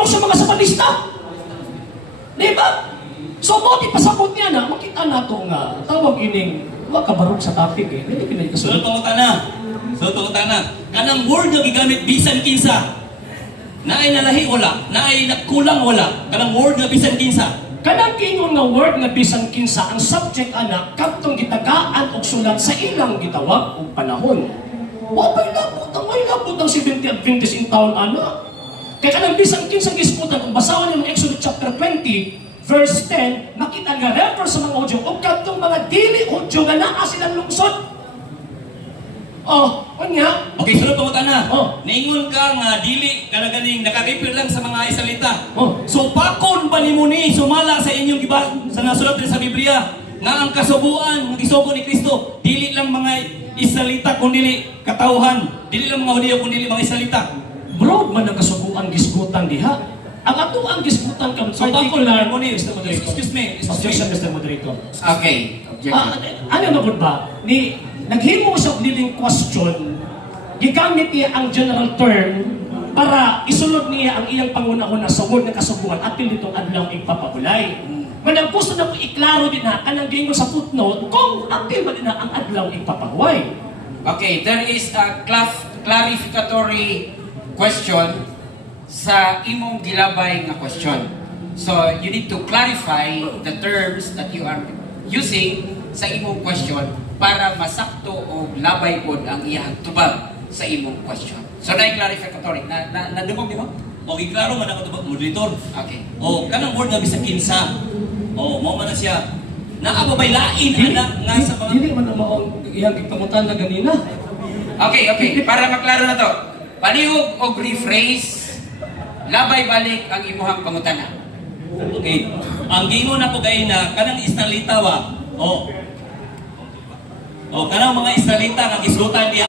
manunok sa mga sabatista. Diba? So, buti pasabot niya na, makita na ito nga, tawag ining, wag kabarog sa topic eh. Hindi pinagkasunod. So, tungutan na. Kanang word nga gigamit bisan kinsa. Naay nalahi wala, naay kulang wala. Kanang word nga bisan kinsa. Kanang kingon nga word nga bisan kinsa ang subject anak kadtong gitagaan og sulat sa ilang gitawag og panahon. Wa pay labot ang 70 Adventist in town anak. Kaya kanang bisan kinsa gisputan kung basahon niyo ang Exodus chapter 20 verse 10, makita nga refer sa mga Hudyo o kadtong mga dili Hudyo nga naa silang lungsod. Oh, kanya. Okay, sunod tungutan na. Oh. Niingon ka nga dili kanaganing nakakipir lang sa mga isalita. Oh. So pakon ba nimo ni sumala sa inyong iba sa nasulat din sa Biblia nga ang kasubuan, ang isugo ni Kristo, dili lang mga isalita kundi katawhan, dili lang mga Hudyo kundi mga isalita. Broad man ang kasubuan gisgutan diha. Ang ato ang gisgutan kam So pakon lang mo ni Mr. Moderator. Excuse me. Objection, Mr. Moderator. Okay, objection. Ano na po ba? Naghimo siya og leading question, gigamit niya ang general term para isunod niya ang iyang pangunahon sa word na kasubuan at nitong adlaw ipapabulay. Manang gusto na ko iklaro din na kanang gingo sa footnote kung apil ba din na ang adlaw ipapahuway. Okay, there is a clarificatory question sa imong gilabay nga question. So, you need to clarify the terms that you are using sa imong question para masakto o labay pod ang iyang tubag sa imong question. So, na-clarificatory. Nadumog di mo? O giklaro man ako to moderator. Okay. O kanang word nga bisan kinsa. O mo man na siya. Naababay lain anak nga sa mga Dili man na maong iyang ipamutan na ganina. Okay. Para maklaro na to. Palihog o rephrase, labay balik ang imuhang pangutana. Okay. Ang gingon ako kay na kanang istalita wa. O kanang mga istalita nga gisgutan diha